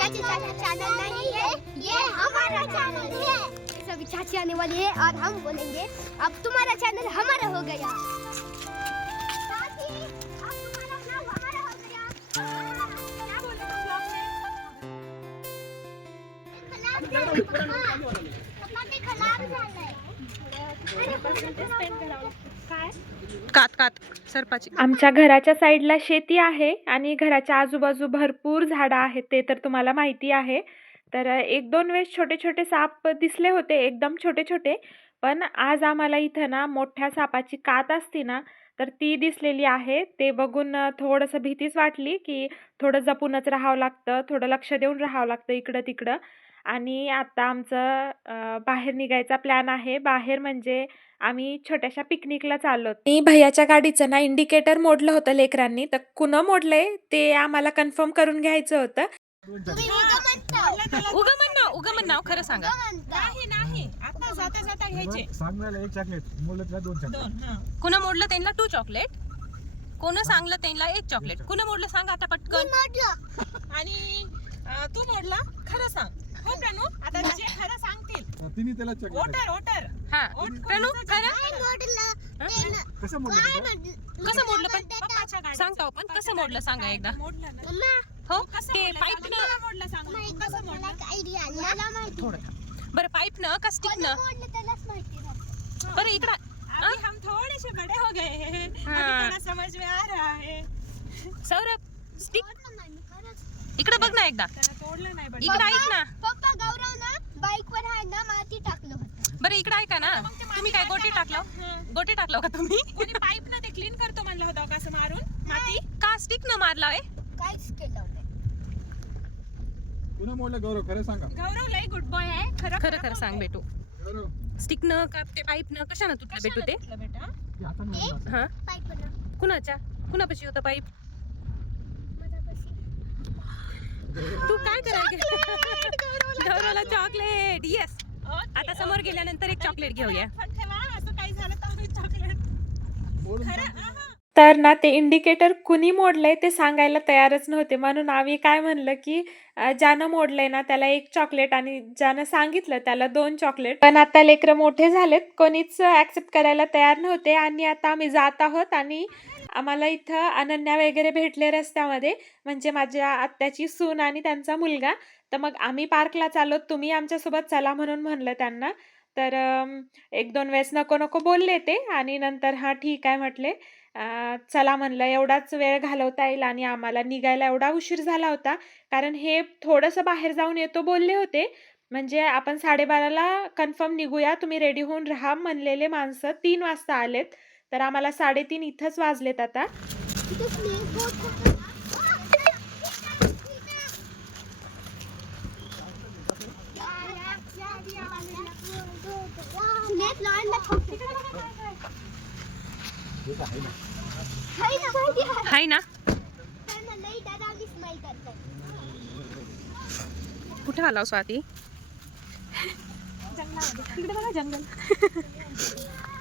चाची का चैनल नहीं है, ये हमारा चैनल है। सभी चाची आने वाली है और हम बोलेंगे अब तुम्हारा चैनल हमारा हो गया। चाची, अब तुम्हारा ब्लॉग हमारा हो गया। क्या बोल रहे हो ब्लॉग में? खराब झालंय। कात कात सरपाची. आमच्या घराच्या साईडला शेती आहे आणि घराच्या आजूबाजू भरपूर झाडं आहेत, ते तर तुम्हाला माहिती आहे. तर एक दोन वेळेस छोटे छोटे साप दिसले होते, एकदम छोटे छोटे. पण आज आम्हाला इथं ना मोठ्या सापाची कात असती ना, तर ती दिसलेली आहे. ते बघून थोडंसं भीतीच वाटली, की थोडं जपूनच राहावं लागतं, थोडं लक्ष देऊन राहावं लागतं इकडं तिकडं. आणि आता आमचं बाहेर निघायचा प्लॅन आहे. बाहेर म्हणजे आम्ही छोट्याशा पिकनिकला चाललो. आणि भैयाच्या गाडीचं ना इंडिकेटर मोडलं होतं लेकरांनी, तर कुणं मोडलंय ते आम्हाला कन्फर्म करून घ्यायचं होतं. उगमन नाव खरं सांगा. नाही आता जाता जाता घ्यायचे. सांगायला एक चॉकलेट मोडलं का दोन चॉकलेट. कुणा मोडलं त्यांना 2 चॉकलेट, कोण सांगलं त्यांना 1 चॉकलेट. कुणा मोडलं सांग आता पटकन. आणि तू मोडला खरं सांग. हो प्रणू, आता जे खरं सांगतील तिने त्याला चॉकलेट ओटर हा प्रणू खरं कसं मोडलं कसं मोडलं पण सांगता पण कसं मोडलं सांगा एकदा. मोडलं ना. हो कसं ते मोडलं? पाईप मला मोडलं सांग. कसं मोडलं? थोडं बरं पाईप न का स्टिक न. बरं इकडं अभी हम थोड़े से बड़े हो गए हैं, अभी थोड़ा समझ में आ रहा है. सौरभ स्टिक इकडं बघ ना एकदा. त्याला तोडलं नाही बट इकडं ऐक ना. पप्पा गौरव ना बाईक वर आहे ना माती टाकलं होतं. बरं इकडं ऐका ना. तुम्ही काय गोटी टाकलं का तुम्ही. कोणी पाईप ना ते क्लीन करतो म्हणलं होतं का असं मारून माती. का स्टिक न मारला काहीच केलं नाही. पुन्हा मोडलं गौरव खरं सांगा. गौरव लय गुड बॉय आहे. खरं खरं सांग बेटू. गौरव स्टिक न का ते पाईप न कशानं तुटलं बेटू ते. तुटलं बेटा. ते हाताने मोडलं असेल. हा पाईपनं कुणापाशी होतं पाईप. माझ्यापाशी. तू काय करायला गौरवला चॉकलेट. येस आता समोर गेल्यानंतर एक चॉकलेट घेऊया. पण ठेवा असं काही झालं तर चॉकलेट मोडून खरं. तर ना ते इंडिकेटर कुणी मोडलंय ते सांगायला तयारच नव्हते, म्हणून आम्ही काय म्हणलं की ज्यानं मोडलंय ना त्याला 1 चॉकलेट आणि ज्यानं सांगितलं त्याला 2 चॉकलेट. पण आता लेकरं मोठे झालेत, कोणीच ऍक्सेप्ट करायला तयार नव्हते. आणि आता आम्ही जात आहोत आणि आम्हाला इथं अनन्या वगैरे भेटले रस्त्यामध्ये, म्हणजे माझ्या आत्याची सून आणि त्यांचा मुलगा. तर मग आम्ही पार्कला चाललो, तुम्ही आमच्यासोबत चला म्हणून म्हणलं त्यांना. तर 1-2 वेळेस नको नको बोलले ते आणि नंतर हां ठीक आहे म्हटले. चला म्हणलं, एवढाच वेळ घालवता येईल. आणि आम्हाला निघायला एवढा उशीर झाला होता, कारण हे थोडंसं बाहेर जाऊन येतो बोलले होते. म्हणजे आपण 12:30ला कन्फर्म निघूया, तुम्ही रेडी होऊन राहा म्हणलेले माणसं 3 वाजता आलेत. तर आम्हाला 3:30 इथंच वाजलेत आता. हाय ना. कुठे आला स्वाती.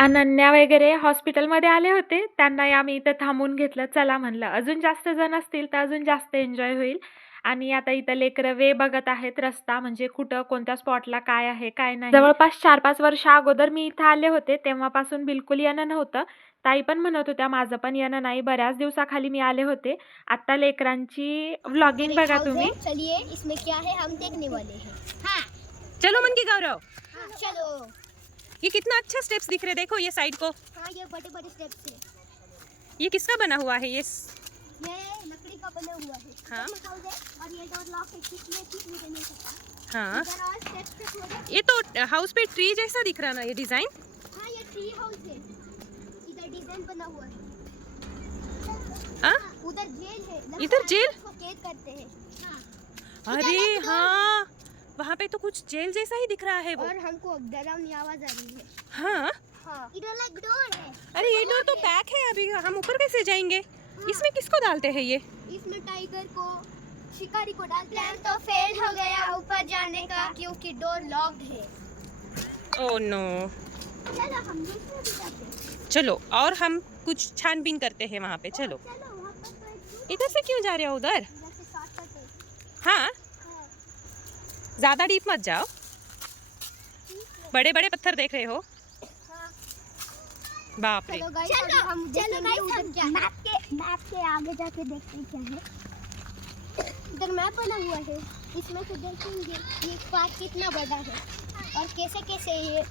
अनन्या वगैरे हॉस्पिटलमध्ये आले होते, त्यांनाही आम्ही इथं थांबून घेतलं. चला म्हणलं, अजून जास्त जण असतील तर अजून जास्त एन्जॉय होईल. आणि आता इथं लेकरं वे बघत आहेत रस्ता, म्हणजे कुठं कोणत्या स्पॉटला काय आहे काय नाही. जवळपास 4-5 वर्ष अगोदर मी इथं आले होते, तेव्हापासून बिलकुल येणं नव्हतं. ताई पण म्हणत होत्या माझं पण येणं नाही, बऱ्याच दिवसाखाली मी आले होते. आता लेकरांची व्लॉगिंग बघा तुम्ही. चलिए इसमें क्या है हम देखने वाले हैं. हाँ चलो मन की गौरव. चलो. ये कितना अच्छा स्टेप्स दिख रहे, देखो ये साइड को. हाँ ये बड़े बड़े स्टेप्स हैं. ये किसका बना हुआ है ये लकड़ी का बना हुआ है. हाँ. और ये डोर लॉक है, किसमें नहीं सकता. हाँ इधर और स्टेप्स पे थोड़े. ये तो हाउस पे ट्री जैसा दिख रहा ना ये डिजाइन. हाँ ये ट्री हाउस है, इधर डिजाइन बना हुआ है. हाँ उधर जेल है. इधर जेल? को कैद करते हैं. हाँ. अरे हाँ वहाँ पे तो कुछ जेल जैसा ही दिख रहा है वो. और हमको डरावनी आवाज आ रही है. हाँ हाँ इधर एक डोर है. अरे ये डोर तो पैक है, अभी हम ऊपर कैसे जाएंगे. इसमें किसको डालते हैं ये. इसमें टाइगर को, शिकारी को डालते हैं. तो फेल हो गया ऊपर जाने का क्योंकि डोर लॉक्ड है. Oh no. चलो हम दूसरे भी जाते हैं. चलो और हम कुछ छानबीन करते हैं वहाँ पे. चलो चलो वहाँ पर तो एक इधर से क्यों जा रहे हो उधर. इधर से शॉर्टकट है. हाँ ज्यादा डीप मत जाओ, बड़े बड़े पत्थर देख रहे हो। बाप रे। चलो गाइस, अभी हम देखेंगे उधर क्या है। मैप के आगे जाके देखते हैं क्या है। इधर मैप बना हुआ है, इसमें से देखेंगे ये पार्क कितना बड़ा है और कैसे कैसे ये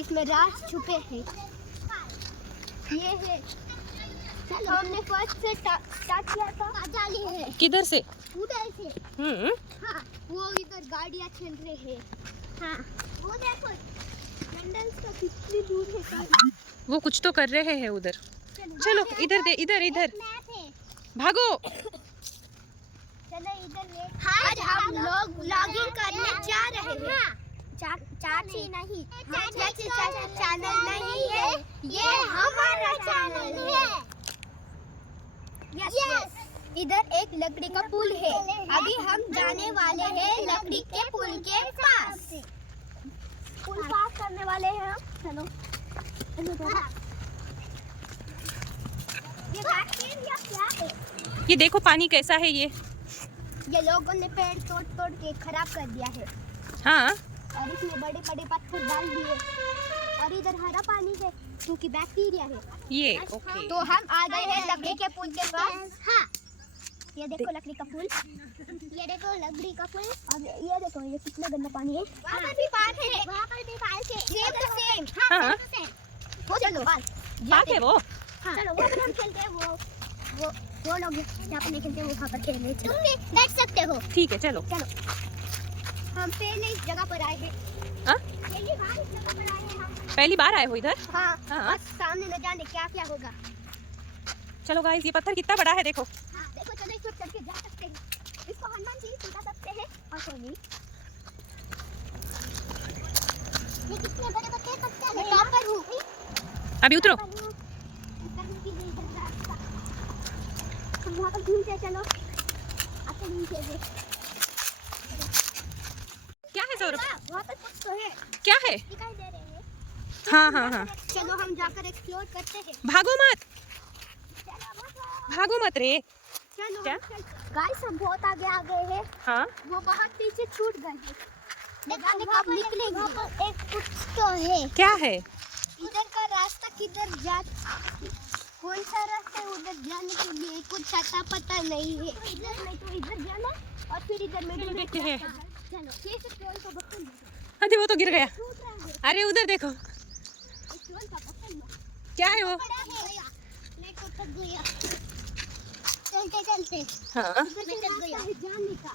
इसमें राज छुपे हैं। ये है, हमने फर्स्ट से स्टार्ट किया था। जाली है किधर से? उधर से। हाँ, वो इधर गाड़ियाँ चल रहे हैं। हाँ, वो देखो मंडल्स का कितनी दूर है गाड़ी। वो कुछ तो कर रहे हैं उधर। चलो इधर दे, इधर इधर भागो। चलो इधर। आज हम लोग व्लॉगिंग करने जा रहे हैं। चाची नहीं, चाची चैनल नहीं है, ये हमारा चैनल है। यस। इधर एक लकड़ी का पुल है, अभी हम जाने वाले हैं लकड़ी के पुल के पास। पुल पास करने वाले हैं हम। चलो। ये बैक्टीरिया क्या है? ये देखो पानी कैसा है ये। लोगों ने पेड़ तोड़ तोड़ के खराब कर दिया है हाँ, और इसमें बड़े बड़े पत्थर डाल दिए और इधर हरा पानी है क्योंकि बैक्टीरिया है। ये ओके। तो हम आ गए हैं लकड़ी के पुल के पास। हाँ, ये देखो लकड़ी का पुल। ये देखो लकड़ी का पुल। अब ये देखो ये कितना गंदा पानी है। वहाँ पर भी पार्क है, वहाँ पर भी पार्क है। सेम। हाँ। हो चलो पार्क है वो। हाँ, चलो वो हम खेलते हैं। वो लोग यहाँ पर नहीं खेलते, वो वहाँ पर खेलने। तुम भी बैठ सकते हो। ठीक है चलो। हम पहले इस जगह पर आए हैं। हाँ? पहली बार इस जगह पर आए हैं हम। पहली बार आए हो इधर? हाँ, हाँ। और सामने न जाने क्या क्या होगा। चलो गाइस, ये पत्थर कितना बड़ा है देखो। हाँ, देखो चलो इस पर चढ़ के जा सकते हैं। इसको हनुमान जी उठा सकते हैं और कोई नहीं। ये कितने बड़े पत्ते हैं। मैं कहाँ पर हूँ? अभी उतरो। हम वहाँ पर घूमते चलो। आते नीचे से। क्या है सौरभ? वहाँ पर कुछ तो है, क्या है? दिखाई दे रहे हैं। हाँ। चलो हम जाकर एक्सप्लोर करते हैं। भागो मत, भागो मत रे। चलो क्या? गाइस, हम बहुत आगे आ गए हैं। हाँ, वो बहुत पीछे छूट गए हैं। जाने कब निकलेंगे? एक कुछ तो है। क्या है? इधर का रास्ता किधर जा, कौन सा रास्ता है उधर जाने के लिए कुछ पता नहीं है। इधर नहीं तो इधर जाना और फिर इधर में देखते हैं। चलो ये से ट्रोल का बटन अरे वो तो गिर गया। टूट रहा है। अरे उधर देखो, इस ट्रोल का बटन क्या है वो? बड़ा है। मैं तो थक गया। चलते हाँ, मैं थक गया है जाने का।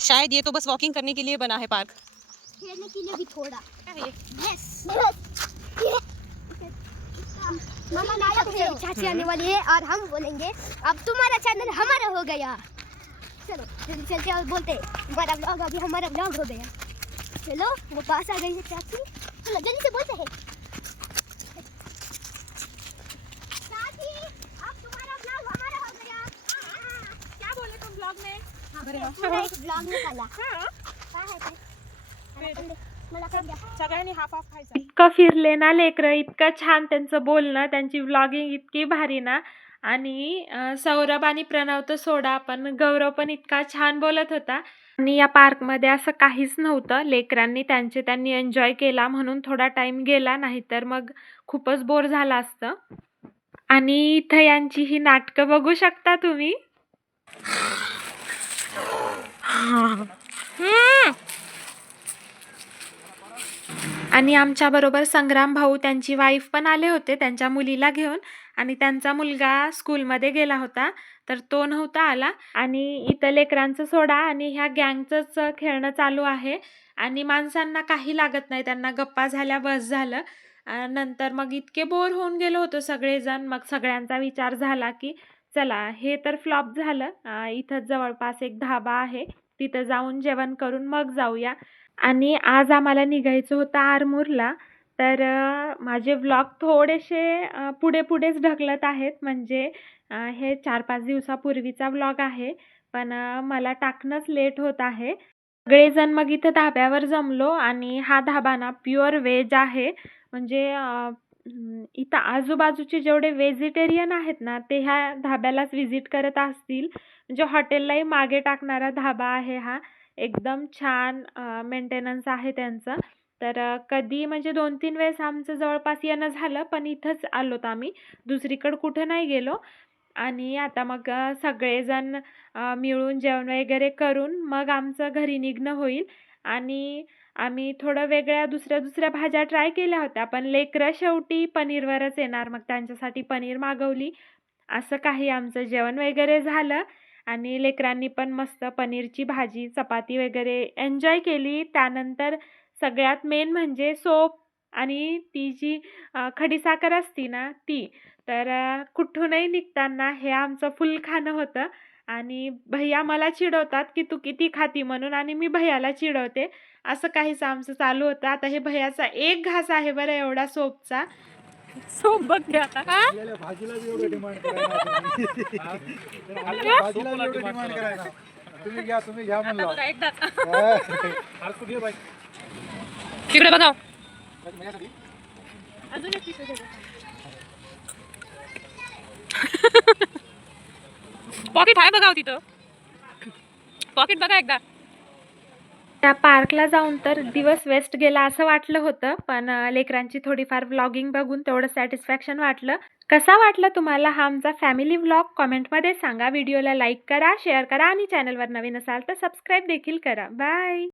शायद ये तो बस वॉकिंग करने के लिए बना है पार्क। खेलने के लिए भी थोड़ा। क्या है ये? यस। मामा नायक है, चाची आने वाली है और हम बोलेंगे अब तुम्हारा चैनल हमारा हो गया। चलो जल्दी चलते और बोलते बड़ा व्लॉग अभी हमारा व्लॉग हो गया। चलो वो पास आ गई है चाची। चलो जल्दी से बोलते हैं चाची अब तुम्हारा व्लॉग हमारा हो गया। क्या बोले तुम ब्लॉग में? पूरा एक व्लॉग निकाला। हाँ, काय आहे ते? मला पण द्या. सगळ्यांनी हाफ हाफ खायचा. इतकं फिरले ना लेकरं, इतकं छान त्यांचं बोलणं, त्यांची व्लॉगिंग इतकी भारी ना. आणि सौरभ आणि प्रणव तर सोडा, पण गौरव पण इतका छान बोलत होता. आणि या पार्कमध्ये असं काहीच नव्हतं. लेकरांनी त्यांनी एन्जॉय केला म्हणून थोडा टाइम गेला, नाहीतर मग खूपच बोर झालं असतं. आणि इथं यांची ही नाटकं बघू शकता तुम्ही. आणि आमच्याबरोबर संग्राम भाऊ, त्यांची वाईफ पण आले होते त्यांच्या मुलीला घेऊन. आणि त्यांचा मुलगा स्कूलमध्ये गेला होता, तर तो नव्हता आला. आणि इथं लेकरांचं सोडा आणि ह्या गँगचंच खेळणं चालू आहे. आणि माणसांना काही लागत नाही, त्यांना गप्पा झाल्या बस झालं. नंतर मग इतके बोर होऊन गेलो होतो सगळेजण. मग सगळ्यांचा विचार झाला की चला हे तर फ्लॉप झालं, इथं जवळपास एक ढाबा आहे, तिथं जाऊन जेवण करून मग जाऊया. आणि आज आम्हाला निघायचं होतं आरमूरला. तर माझे व्लॉग थोडेसे पुढेच ढकलत आहेत. म्हणजे हे 4-5 दिवसापूर्वीचा व्लॉग आहे, पण मला टाकणंच लेट होत आहे. सगळेजण मग इथं धाब्यावर जमलो आणि हा धाबा ना प्युअर व्हेज आहे. म्हणजे इथं आजूबाजूचे जेवढे व्हेजिटेरियन आहेत ना, ते ह्या धाब्यालाच व्हिजिट करत असतील. म्हणजे हॉटेललाही मागे टाकणारा धाबा आहे हा. एकदम छान मेंटेनन्स आहे त्यांचं. तर कधी म्हणजे 2-3 वेळेस आमचं जवळपास येणं झालं, पण इथंच आलोत आम्ही, दुसरीकडं कुठं नाही गेलो. आणि आता मग सगळेजण मिळून जेवण वगैरे करून मग आमचं घरी निघणं होईल. आणि आम्ही थोडं वेगळ्या दुसऱ्या भाज्या ट्राय केल्या होत्या, पण लेकरं शेवटी पनीरवरच येणार, मग त्यांच्यासाठी पनीर मागवली. असं काही आमचं जेवण वगैरे झालं आणि लेकरांनी पण मस्त पनीरची भाजी, चपाती वगैरे एन्जॉय केली. त्यानंतर सगळ्यात मेन म्हणजे सोप आणि ती जी खडीसाखर असती ना ती. तर कुठूनही निघताना हे आमचं फुल खाणं होतं. आणि भैया मला चिडवतात की तू किती खाती म्हणून, आणि मी भैयाला चिडवते. असं काहीसं आमचं चालू होतं. आता हे भैयाचा एक घास आहे बरं एवढा सोपचा. सोप बघ घे आता. आपल्याला भाजीला बी एवढं डिमांड करायला आपल्याला भाजीला बी एवढं डिमांड करायला तुम्ही घ्या आता म्हणलं बघा एकदाच. तू घे बाई तिकडे बघा. माझ्यासाठी अजून एक पिशवी दे. पॉकेट आहे बघा हो तिथं. पॉकेट बघा एकदा. त्या पार्कला जाऊन तर दिवस वेस्ट गेला असं वाटलं होतं, पण लेकरांची थोडीफार व्लॉगिंग बघून तेवढं सॅटिस्फॅक्शन वाटलं. कसा वाटला तुम्हाला हा आमचा फॅमिली व्लॉग कमेंटमध्ये सांगा. व्हिडिओला लाईक करा, शेअर करा आणि चॅनलवर नवीन असाल तर सबस्क्राईब देखील करा. बाय.